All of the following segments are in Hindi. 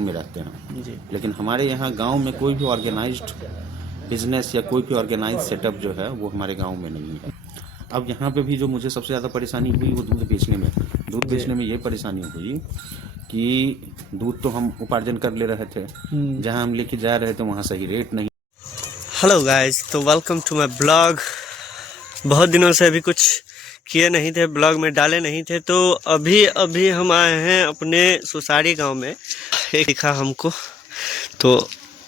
में रहते हैं जी। लेकिन हमारे यहाँ गांव में कोई भी ऑर्गेनाइज्ड बिजनेस या कोई भी ऑर्गेनाइज सेटअप जो है वो हमारे गांव में नहीं है। अब यहाँ पे भी जो मुझे सबसे ज़्यादा परेशानी हुई वो दूध बेचने में। दूध बेचने में ये परेशानी हुई कि दूध तो हम उपार्जन कर ले रहे थे, जहाँ हम लेके जा रहे थे वहाँ सही रेट नहीं। हेलो गाइस, तो वेलकम टू माय ब्लॉग। बहुत दिनों से अभी कुछ किए नहीं थे, ब्लॉग में डाले नहीं थे, तो अभी हम आए हैं अपने सुसारी गांव में। एक दिखा हमको, तो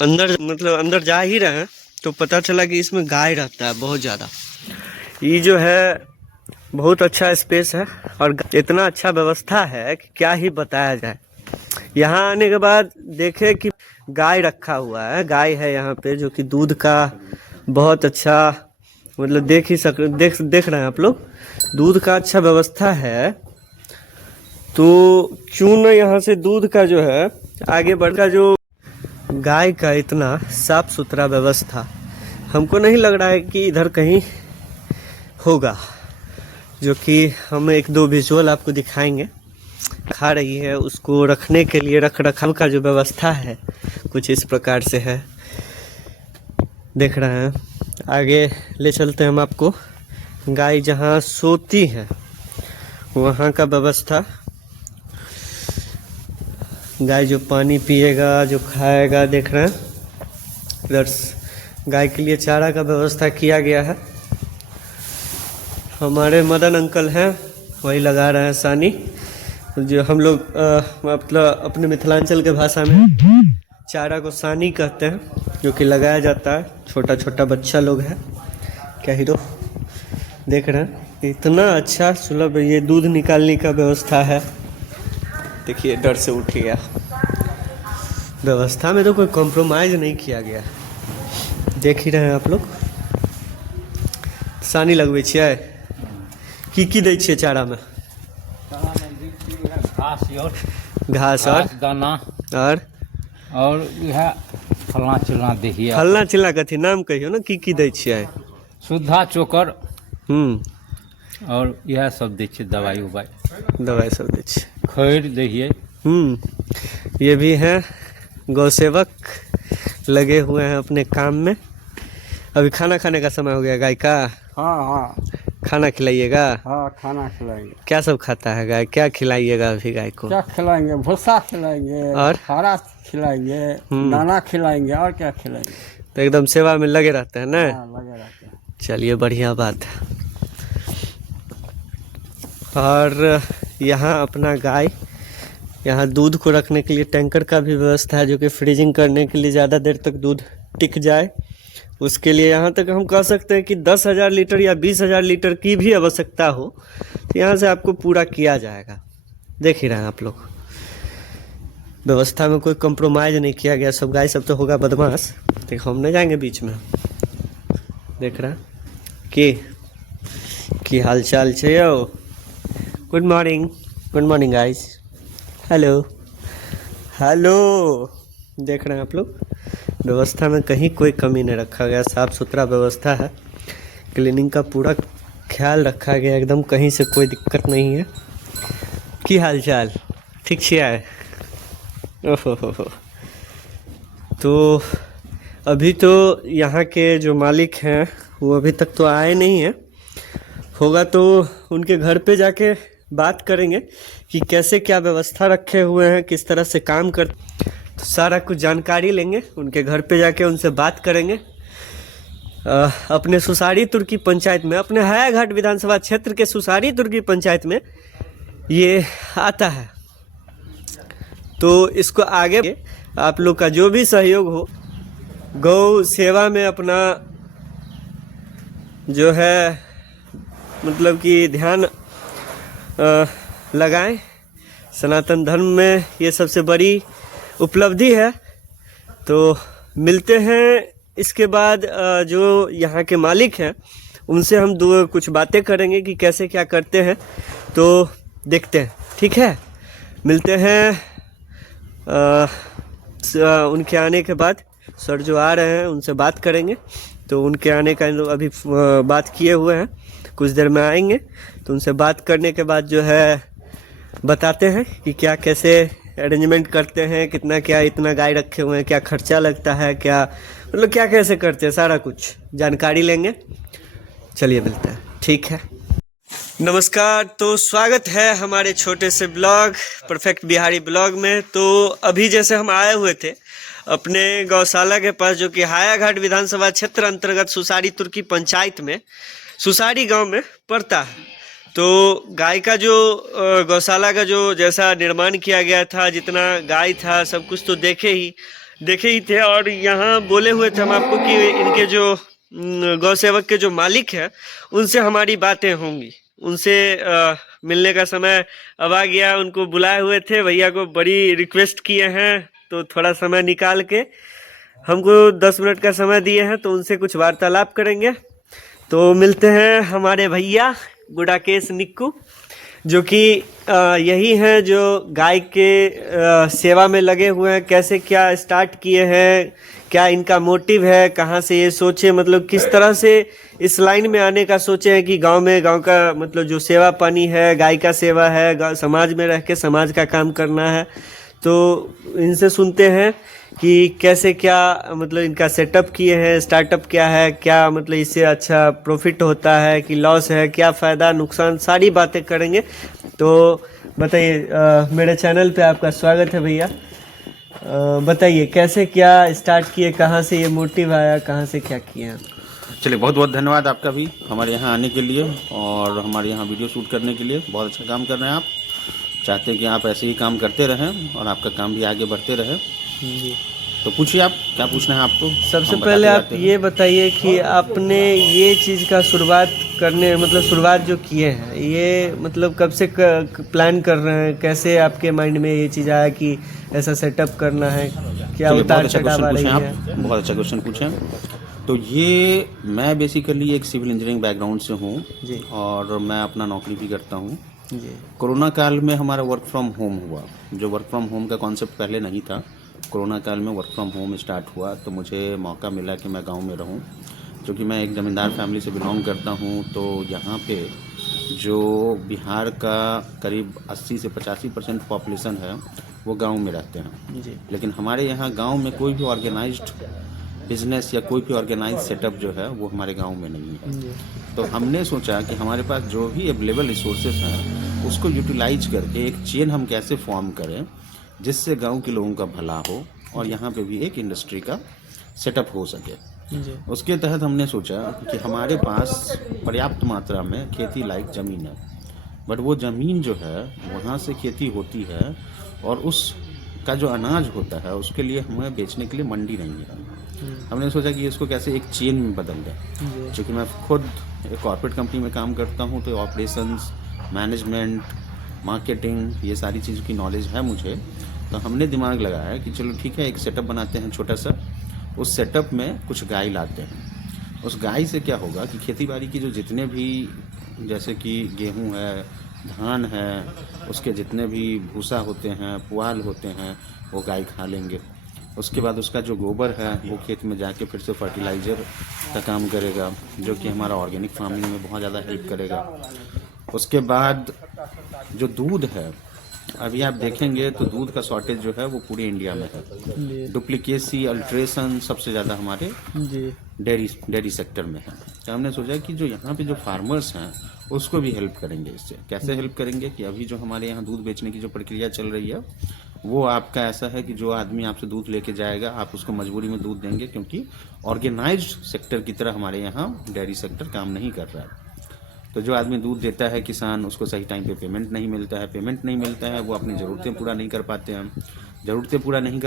अंदर जा ही रहे हैं तो पता चला कि इसमें गाय रहता है बहुत ज़्यादा। ये जो है बहुत अच्छा स्पेस है और इतना अच्छा व्यवस्था है कि क्या ही बताया जाए। यहाँ आने के बाद देखे कि गाय रखा हुआ है, गाय है यहाँ पे जो कि दूध का बहुत अच्छा मतलब देख रहे हैं आप लोग, दूध का अच्छा व्यवस्था है। तो क्यों न यहाँ से दूध का जो है आगे बढ़कर जो गाय का इतना साफ सुथरा व्यवस्था हमको नहीं लग रहा है कि इधर कहीं होगा, जो कि हम एक दो विजुअल आपको दिखाएंगे। खा रही है, उसको रखने के लिए रख रखाव का जो व्यवस्था है कुछ इस प्रकार से है, देख रहे हैं। आगे ले चलते हैं हम आपको, गाय जहाँ सोती है वहाँ का व्यवस्था। गाय जो पानी पिएगा, जो खाएगा, देख रहे हैं। इधर गाय के लिए चारा का व्यवस्था किया गया है। हमारे मदन अंकल हैं, वही लगा रहे हैं सानी, जो हम लोग मतलब अपने मिथिलांचल के भाषा में चारा को सानी कहते हैं, जो कि लगाया जाता है। छोटा छोटा बच्चा लोग है, क्या हीरो देख रहे हैं। इतना अच्छा सुलभ ये दूध निकालने का व्यवस्था है। देखिए डर से उठ गया। व्यवस्था में तो कोई कॉम्प्रोमाइज़ नहीं किया गया, देख ही रहे हैं आप लोग। सानी लगबै छियै की दै छियै चारा में? घास और दाना और यह फलना चिलना देखिए। फलना चिलना कथी नाम कहियो ना, की दै छियै? सुधा चोकर और यह सब दै छियै, दवाई सब दै छियै, खैर देखिए। ये भी हैं गौ सेवक, लगे हुए हैं अपने काम में। अभी खाना खाने का समय हो गया गाय का। हाँ, खाना खिलाइएगा? हाँ, खाना खिलाएंगे। क्या सब खाता है गाय? क्या खिलाइएगा अभी गाय को? क्या खिलाएंगे? भूसा खिलाएंगे और हरा खिलाएंगे, दाना खिलाएंगे, और क्या खिलाएंगे। तो एकदम सेवा में लगे रहते हैं ना? हाँ, लगे रहते हैं। चलिए बढ़िया बात है। और यहाँ अपना गाय, यहाँ दूध को रखने के लिए टैंकर का भी व्यवस्था है, जो कि फ्रीजिंग करने के लिए ज़्यादा देर तक दूध टिक जाए। उसके लिए यहाँ तक हम कह सकते हैं कि 10,000 लीटर या 20,000 लीटर की भी आवश्यकता हो तो यहाँ से आपको पूरा किया जाएगा। देख ही रहे हैं आप लोग, व्यवस्था में कोई कंप्रोमाइज़ नहीं किया गया। सब गाय सब तो होगा बदमाश, देखो हम नहीं जाएंगे बीच में। देख रहे हैं कि हाल चाल छै यौ। Good morning guys. हेलो, देख रहे हैं आप लोग, व्यवस्था में कहीं कोई कमी नहीं रखा गया, साफ़ सुथरा व्यवस्था है। क्लीनिंग का पूरा ख्याल रखा गया, एकदम कहीं से कोई दिक्कत नहीं है। की हाल चाल? ठीक छियै? ओहो। तो अभी तो यहाँ के जो मालिक हैं वो अभी तक तो आए नहीं हैं, होगा तो उनके घर पे जाके बात करेंगे कि कैसे क्या व्यवस्था रखे हुए हैं, किस तरह से काम कर, तो सारा कुछ जानकारी लेंगे। उनके घर पे जाके उनसे बात करेंगे। अपने सुसारी तुर्की पंचायत में, अपने हायाघाट विधानसभा क्षेत्र के सुसारी तुर्की पंचायत में ये आता है। तो इसको आगे आप लोग का जो भी सहयोग हो, गौ सेवा में अपना जो है मतलब कि ध्यान लगाएं। सनातन धर्म में ये सबसे बड़ी उपलब्धि है। तो मिलते हैं इसके बाद जो यहाँ के मालिक हैं उनसे हम कुछ बातें करेंगे कि कैसे क्या करते हैं, तो देखते हैं। ठीक है, मिलते हैं उनके आने के बाद। सर जो आ रहे हैं उनसे बात करेंगे, तो उनके आने का अभी बात किए हुए हैं, कुछ देर में आएंगे। तो उनसे बात करने के बाद जो है बताते हैं कि क्या कैसे अरेंजमेंट करते हैं, कितना क्या इतना गाय रखे हुए हैं, क्या खर्चा लगता है, क्या मतलब क्या कैसे करते हैं, सारा कुछ जानकारी लेंगे। चलिए मिलते हैं, ठीक है। नमस्कार, तो स्वागत है हमारे छोटे से ब्लॉग परफेक्ट बिहारी ब्लॉग में। तो अभी जैसे हम आए हुए थे अपने गौशाला के पास, जो कि हायाघाट विधानसभा क्षेत्र अंतर्गत सुसारी तुर्की पंचायत में सुसारी गांव में पड़ता है। तो गाय का जो गौशाला का जो जैसा निर्माण किया गया था, जितना गाय था सब कुछ तो देखे ही थे। और यहाँ बोले हुए थे हम आपको कि इनके जो गौ सेवक के जो मालिक हैं उनसे हमारी बातें होंगी, उनसे मिलने का समय अब आ गया। उनको बुलाए हुए थे, भैया को बड़ी रिक्वेस्ट किए हैं, तो थोड़ा समय निकाल के हमको 10 मिनट का समय दिए हैं, तो उनसे कुछ वार्तालाप करेंगे। तो मिलते हैं हमारे भैया गुडाकेश निक्कू, जो कि यही हैं जो गाय के सेवा में लगे हुए हैं। कैसे क्या स्टार्ट किए हैं, क्या इनका मोटिव है, कहाँ से ये सोचे, मतलब किस तरह से इस लाइन में आने का सोचे हैं कि गांव का मतलब जो सेवा पानी है, गाय का सेवा है, समाज में रह के समाज का काम करना है। तो इनसे सुनते हैं कि कैसे क्या मतलब इनका सेटअप किए हैं, स्टार्टअप क्या है, क्या मतलब इससे अच्छा प्रॉफिट होता है कि लॉस है, क्या फ़ायदा नुकसान, सारी बातें करेंगे। तो बताइए, मेरे चैनल पे आपका स्वागत है भैया। बताइए कैसे क्या स्टार्ट किए, कहाँ से ये मोटिव आया, कहाँ से क्या किए हैं? चलिए, बहुत बहुत धन्यवाद आपका भी हमारे यहाँ आने के लिए और हमारे यहाँ वीडियो शूट करने के लिए। बहुत अच्छा काम कर रहे हैं आप। चाहते हैं कि आप ऐसे ही काम करते रहें और आपका काम भी आगे बढ़ते रहे। जी, तो पूछिए आप क्या पूछना है आपको। सबसे पहले आप ये बताइए कि आपने ये चीज़ का शुरुआत जो किए हैं, ये मतलब कब से प्लान कर रहे हैं, कैसे आपके माइंड में ये चीज़ आया कि ऐसा सेटअप करना है, क्या उतार चढ़ाव आ रही है? बहुत अच्छा क्वेश्चन पूछे। तो ये मैं बेसिकली एक सिविल इंजीनियरिंग बैकग्राउंड से हूँ जी और मैं अपना नौकरी भी करता हूँ। जी कोरोना काल में हमारा वर्क फ्रॉम होम हुआ। जो वर्क फ्रॉम होम का कॉन्सेप्ट पहले नहीं था, कोरोना काल में वर्क फ्रॉम होम स्टार्ट हुआ, तो मुझे मौका मिला कि मैं गांव में रहूं। क्योंकि मैं एक ज़मींदार फैमिली से बिलोंग करता हूं, तो यहाँ पे जो बिहार का करीब 80 से 85% पॉपुलेशन है वो गांव में रहते हैं। जी लेकिन हमारे यहाँ गांव में कोई भी ऑर्गेनाइज्ड बिजनेस या कोई भी ऑर्गेनाइज सेटअप जो है वो हमारे गांव में नहीं है। तो हमने सोचा कि हमारे पास जो भी अवेलेबल रिसोर्सेज हैं उसको यूटिलाइज करके एक चेन हम कैसे फॉर्म करें जिससे गांव के लोगों का भला हो और यहाँ पे भी एक इंडस्ट्री का सेटअप हो सके। जी उसके तहत हमने सोचा कि हमारे पास पर्याप्त मात्रा में खेती लायक ज़मीन है, बट वो ज़मीन जो है वहाँ से खेती होती है और उसका जो अनाज होता है उसके लिए हमें बेचने के लिए मंडी नहीं है। हमने सोचा कि इसको कैसे एक चेन में बदल दें। क्योंकि मैं खुद एक कॉर्पोरेट कंपनी में काम करता हूँ, तो ऑपरेशंस, मैनेजमेंट, मार्केटिंग, ये सारी चीज़ों की नॉलेज है मुझे। तो हमने दिमाग लगाया कि चलो ठीक है, एक सेटअप बनाते हैं छोटा सा। उस सेटअप में कुछ गाय लाते हैं। उस गाय से क्या होगा कि खेती बाड़ी की जो जितने भी, जैसे कि गेहूं है, धान है, उसके जितने भी भूसा होते हैं, पुआल होते हैं, वो गाय खा लेंगे। उसके बाद उसका जो गोबर है वो खेत में जाके फिर से फर्टिलाइज़र का काम करेगा, जो कि हमारा ऑर्गेनिक फार्मिंग में बहुत ज़्यादा हेल्प करेगा। उसके बाद जो दूध है, अभी आप देखेंगे तो दूध का शॉर्टेज जो है वो पूरे इंडिया में है। डुप्लीकेसी, अल्ट्रेशन सबसे ज़्यादा हमारे डेयरी सेक्टर में है। तो हमने सोचा कि जो यहाँ पे जो फार्मर्स हैं उसको भी हेल्प करेंगे। इससे कैसे हेल्प करेंगे कि अभी जो हमारे यहाँ दूध बेचने की जो प्रक्रिया चल रही है वो आपका ऐसा है कि जो आदमी आपसे दूध लेके जाएगा आप उसको मजबूरी में दूध देंगे, क्योंकि ऑर्गेनाइज्ड सेक्टर की तरह हमारे यहाँ डेयरी सेक्टर काम नहीं कर रहा है। तो जो आदमी दूध देता है किसान, उसको सही टाइम पे पेमेंट नहीं मिलता है, वो अपनी ज़रूरतें पूरा नहीं कर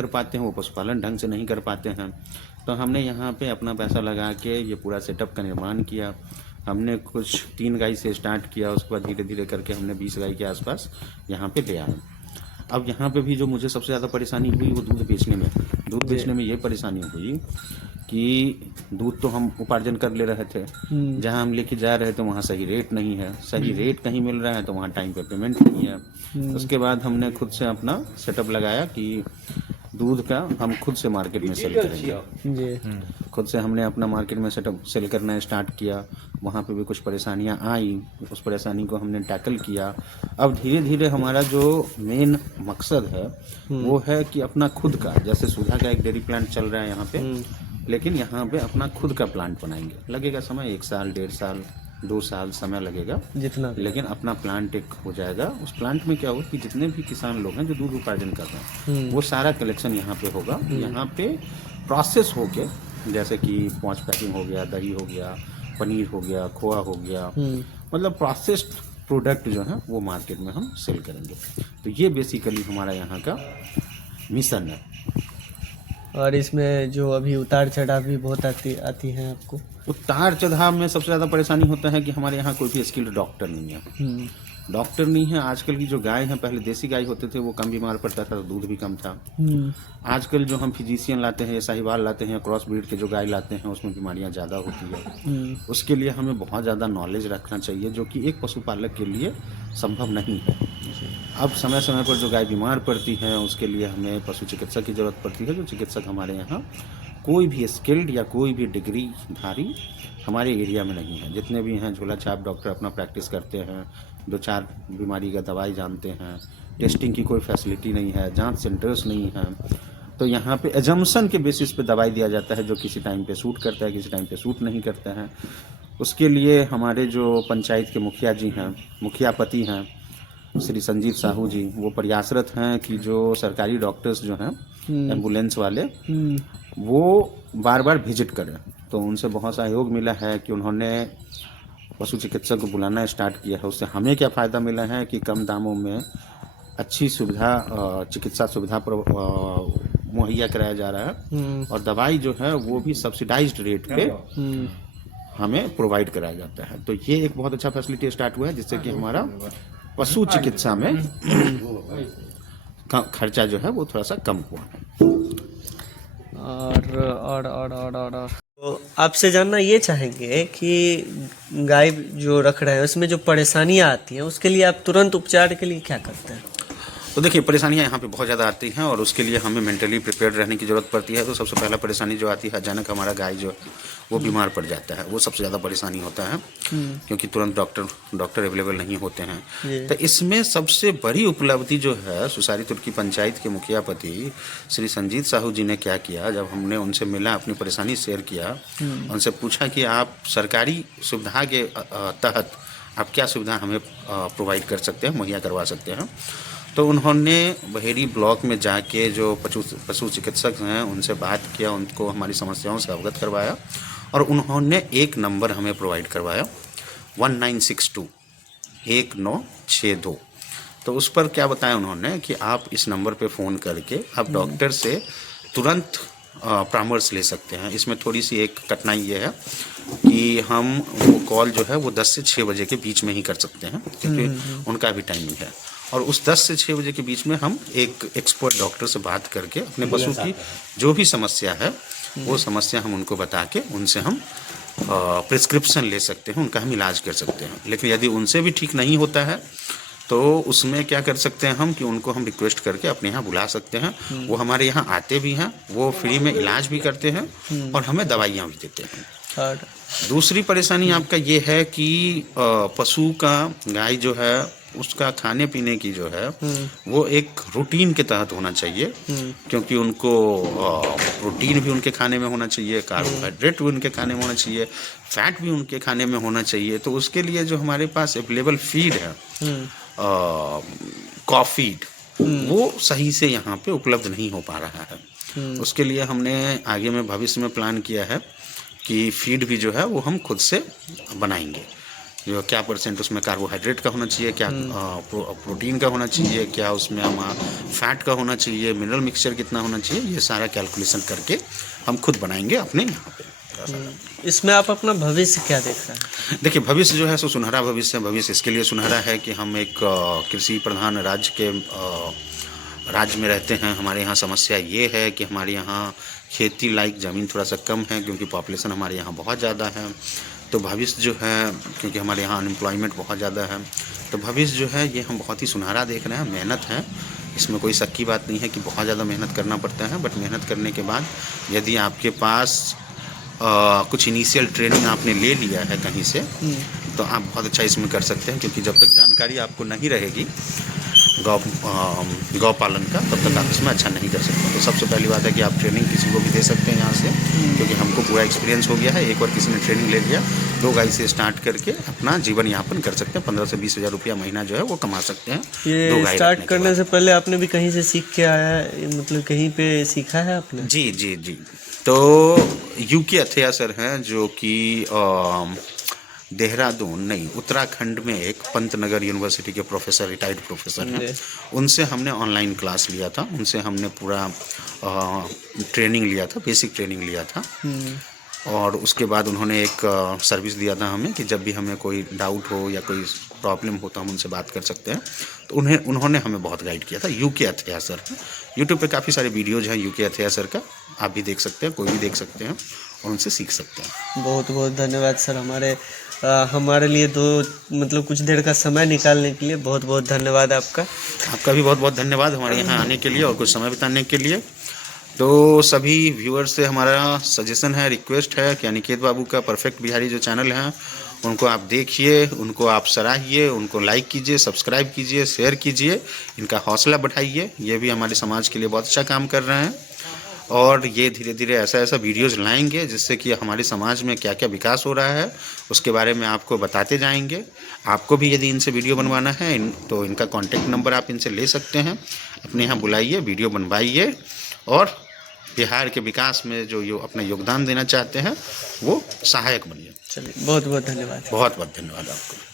पाते हैं, वो पशुपालन ढंग से नहीं कर पाते हैं। तो हमने यहाँ पे अपना पैसा लगा के ये पूरा सेटअप का निर्माण किया। हमने कुछ 3 गाय से स्टार्ट किया, उसके बाद धीरे धीरे करके हमने 20 गाय के आसपास यहाँ पे ले आए। अब यहाँ पे भी जो मुझे सबसे ज़्यादा परेशानी हुई वो दूध बेचने में ये परेशानी हुई कि दूध तो हम उपार्जन कर ले रहे थे, जहाँ हम लेके जा रहे थे वहाँ सही रेट नहीं है, सही रेट कहीं मिल रहा है तो वहाँ टाइम पे पेमेंट नहीं है। उसके बाद हमने खुद से अपना सेटअप लगाया कि दूध का हम खुद से मार्केट में सेल करेंगे। जी। खुद से हमने अपना मार्केट में सेटअप सेल करना स्टार्ट किया। वहाँ पे भी कुछ परेशानियाँ आई, उस परेशानी को हमने टैकल किया। अब धीरे धीरे हमारा जो मेन मकसद है वो है कि अपना खुद का, जैसे सुधा का एक डेयरी प्लांट चल रहा है यहाँ पे, लेकिन यहाँ पे अपना खुद का प्लांट बनाएंगे। लगेगा समय 1 साल, 1.5 साल, 2 साल समय लगेगा जितना भी। लेकिन अपना प्लांट एक हो जाएगा। उस प्लांट में क्या होगा कि जितने भी किसान लोग हैं जो दूध उपार्जन कर रहे हैं वो सारा कलेक्शन यहाँ पे होगा। यहाँ पे प्रोसेस होके, जैसे कि पॉच पैकिंग हो गया, दही हो गया, पनीर हो गया, खोआ हो गया, मतलब प्रोसेस्ड प्रोडक्ट जो है वो मार्केट में हम सेल करेंगे। तो ये बेसिकली हमारा यहाँ का मिशन है। और इसमें जो अभी उतार चढ़ाव भी बहुत आती हैं आपको। उतार चढ़ाव में सबसे ज़्यादा परेशानी होता है कि हमारे यहाँ कोई भी स्किल्ड डॉक्टर नहीं है। डॉक्टर नहीं है। आजकल की जो गाय हैं, पहले देसी गाय होते थे वो कम बीमार पड़ता था तो दूध भी कम था। आजकल जो हम फिजिशियन लाते हैं या साहिवाल लाते हैं या क्रॉस ब्रीड के जो गाय लाते हैं उसमें बीमारियां ज़्यादा होती है। उसके लिए हमें बहुत ज़्यादा नॉलेज रखना चाहिए जो कि एक पशुपालक के लिए संभव नहीं है। अब समय समय पर जो गाय बीमार पड़ती है उसके लिए हमें पशु चिकित्सक की ज़रूरत पड़ती है। जो चिकित्सक हमारे यहाँ कोई भी स्किल्ड या कोई भी डिग्री धारी हमारे एरिया में नहीं है। जितने भी हैं झोला छाप डॉक्टर अपना प्रैक्टिस करते हैं, 2-4 बीमारी का दवाई जानते हैं। टेस्टिंग की कोई फैसिलिटी नहीं है, जांच सेंटर्स नहीं है। तो यहाँ पे एजम्पशन के बेसिस पे दवाई दिया जाता है जो किसी टाइम पे सूट करता है, किसी टाइम पे सूट नहीं करता है। उसके लिए हमारे जो पंचायत के मुखिया जी हैं, मुखियापति हैं श्री संजीव साहू जी, वो प्रयासरत हैं कि जो सरकारी डॉक्टर्स जो हैं एम्बुलेंस वाले वो बार बार विजिट करें। तो उनसे बहुत सहयोग मिला है कि उन्होंने पशु चिकित्सक को बुलाना स्टार्ट किया है। उससे हमें क्या फ़ायदा मिला है कि कम दामों में अच्छी सुविधा, चिकित्सा सुविधा मुहैया कराया जा रहा है और दवाई जो है वो भी सब्सिडाइज्ड रेट पे हमें प्रोवाइड कराया जाता है। तो ये एक बहुत अच्छा फैसिलिटी स्टार्ट हुआ है जिससे कि हमारा पशु चिकित्सा में खर्चा जो है वो थोड़ा सा कम हुआ है। और तो आपसे जानना ये चाहेंगे कि गाय जो रख रहे हैं उसमें जो परेशानियां आती हैं उसके लिए आप तुरंत उपचार के लिए क्या करते हैं? तो देखिए, परेशानियां यहाँ पे बहुत ज़्यादा आती हैं और उसके लिए हमें मेंटली प्रिपेयर्ड रहने की ज़रूरत पड़ती है। तो सबसे पहला परेशानी जो आती है, अचानक हमारा गाय जो वो बीमार पड़ जाता है, वो सबसे ज़्यादा परेशानी होता है क्योंकि तुरंत डॉक्टर अवेलेबल नहीं होते हैं। तो इसमें सबसे बड़ी उपलब्धि जो है, सुसारी तुर्की पंचायत के मुखियापति श्री संजीत साहू जी ने क्या किया, जब हमने उनसे मिला, अपनी परेशानी शेयर किया, उनसे पूछा कि आप सरकारी सुविधा के तहत आप क्या सुविधा हमें प्रोवाइड कर सकते हैं, मुहैया करवा सकते हैं। तो उन्होंने बहेड़ी ब्लॉक में जाके जो पशु चिकित्सक हैं उनसे बात किया, उनको हमारी समस्याओं से अवगत करवाया और उन्होंने एक नंबर हमें प्रोवाइड करवाया 1962। तो उस पर क्या बताया उन्होंने कि आप इस नंबर पे फ़ोन करके आप डॉक्टर से तुरंत परामर्श ले सकते हैं। इसमें थोड़ी सी एक कठिनाई ये है कि हम वो कॉल जो है वो 10 से 6 बजे के बीच में ही कर सकते हैं क्योंकि उनका भी टाइमिंग है। और उस 10 से 6 बजे के बीच में हम एक एक्सपर्ट डॉक्टर से बात करके अपने पशु की जो भी समस्या है वो समस्या हम उनको बता के उनसे हम प्रिस्क्रिप्शन ले सकते हैं, उनका हम इलाज कर सकते हैं। लेकिन यदि उनसे भी ठीक नहीं होता है तो उसमें क्या कर सकते हैं हम कि उनको हम रिक्वेस्ट करके अपने यहाँ बुला सकते हैं। वो हमारे यहाँ आते भी हैं, वो फ्री में इलाज भी करते हैं और हमें दवाइयाँ भी देते हैं। दूसरी परेशानी आपका ये है कि पशु का, गाय जो है उसका खाने पीने की जो है वो एक रूटीन के तहत होना चाहिए क्योंकि उनको प्रोटीन भी उनके खाने में होना चाहिए, कार्बोहाइड्रेट भी उनके खाने में होना चाहिए, फैट भी उनके खाने में होना चाहिए। तो उसके लिए जो हमारे पास अवेलेबल फीड है कॉफीड, वो सही से यहाँ पे उपलब्ध नहीं हो पा रहा है। उसके लिए हमने आगे में भविष्य में प्लान किया है कि फीड भी जो है वो हम खुद से बनाएंगे। जो क्या % उसमें कार्बोहाइड्रेट का होना चाहिए, क्या प्रोटीन का होना चाहिए, क्या उसमें फैट का होना चाहिए, मिनरल मिक्सचर कितना होना चाहिए, ये सारा कैलकुलेशन करके हम खुद बनाएंगे अपने यहाँ पे। इसमें आप अपना भविष्य क्या देख रहे हैं? देखिए, भविष्य जो है सो सुनहरा भविष्य है। भविष्य इसके लिए सुनहरा है कि हम एक कृषि प्रधान राज्य में रहते हैं। हमारे यहाँ समस्या ये है कि हमारे यहाँ खेती लायक ज़मीन थोड़ा सा कम है क्योंकि पॉपुलेशन हमारे यहाँ बहुत ज़्यादा है। तो भविष्य जो है, क्योंकि हमारे यहाँ अनएम्प्लॉयमेंट बहुत ज़्यादा है, तो भविष्य जो है ये हम बहुत ही सुनहरा देख रहे हैं। मेहनत है इसमें कोई शक की बात नहीं है कि बहुत ज़्यादा मेहनत करना पड़ता है, बट मेहनत करने के बाद यदि आपके पास कुछ इनिशियल ट्रेनिंग आपने ले लिया है कहीं से, तो आप बहुत अच्छा इसमें कर सकते हैं, क्योंकि जब तक जानकारी आपको नहीं रहेगी गौ पालन का, तब तक आप इसमें अच्छा नहीं कर सकते। तो सबसे पहली बात है कि आप ट्रेनिंग किसी को भी दे सकते हैं यहाँ से, क्योंकि हमको पूरा एक्सपीरियंस हो गया है। एक बार किसी ने ट्रेनिंग ले लिया, 2 गाय से स्टार्ट करके अपना जीवन यापन कर सकते हैं। 15 से 20 हज़ार रुपया महीना जो है वो कमा सकते हैं। 2 ये गाय स्टार्ट रखने के करने बाद। से पहले आपने भी कहीं से सीख के आया है, मतलब कहीं पे सीखा है आपने? जी जी जी। तो यूके अथैया सर हैं, जो कि देहरादून नहीं, उत्तराखंड में एक पंतनगर यूनिवर्सिटी के प्रोफेसर, रिटायर्ड प्रोफेसर हैं। उनसे हमने ऑनलाइन क्लास लिया था, उनसे हमने पूरा ट्रेनिंग लिया था, बेसिक ट्रेनिंग लिया था। और उसके बाद उन्होंने एक सर्विस दिया था हमें कि जब भी हमें कोई डाउट हो या कोई प्रॉब्लम हो तो हम उनसे बात कर सकते हैं। तो उन्होंने हमें बहुत गाइड किया था। यूके अथैया सर, यूट्यूब पे काफ़ी सारे वीडियोज़ हैं यूके अथैया सर का, आप भी देख सकते हैं, कोई भी देख सकते हैं और उनसे सीख सकते हैं। बहुत बहुत धन्यवाद सर, हमारे लिए तो मतलब कुछ देर का समय निकालने के लिए बहुत बहुत धन्यवाद आपका। आपका भी बहुत बहुत धन्यवाद हमारे यहाँ आने के लिए और कुछ समय बिताने के लिए। तो सभी व्यूअर्स से हमारा सजेशन है, रिक्वेस्ट है कि अनिकेत बाबू का परफेक्ट बिहारी जो चैनल है, उनको आप देखिए, उनको आप सराहिए, उनको लाइक कीजिए, सब्सक्राइब कीजिए, शेयर कीजिए, इनका हौसला बढ़ाइए। ये भी हमारे समाज के लिए बहुत अच्छा काम कर रहे हैं और ये धीरे धीरे ऐसा वीडियोज़ लाएंगे जिससे कि हमारे समाज में क्या क्या विकास हो रहा है उसके बारे में आपको बताते जाएंगे। आपको भी यदि इनसे वीडियो बनवाना है तो इनका कॉन्टेक्ट नंबर आप इनसे ले सकते हैं, अपने यहाँ बुलाइए, वीडियो बनवाइए और बिहार के विकास में जो अपना योगदान देना चाहते हैं वो सहायक बनिए। चलिए, बहुत बहुत धन्यवाद। बहुत बहुत धन्यवाद आपको।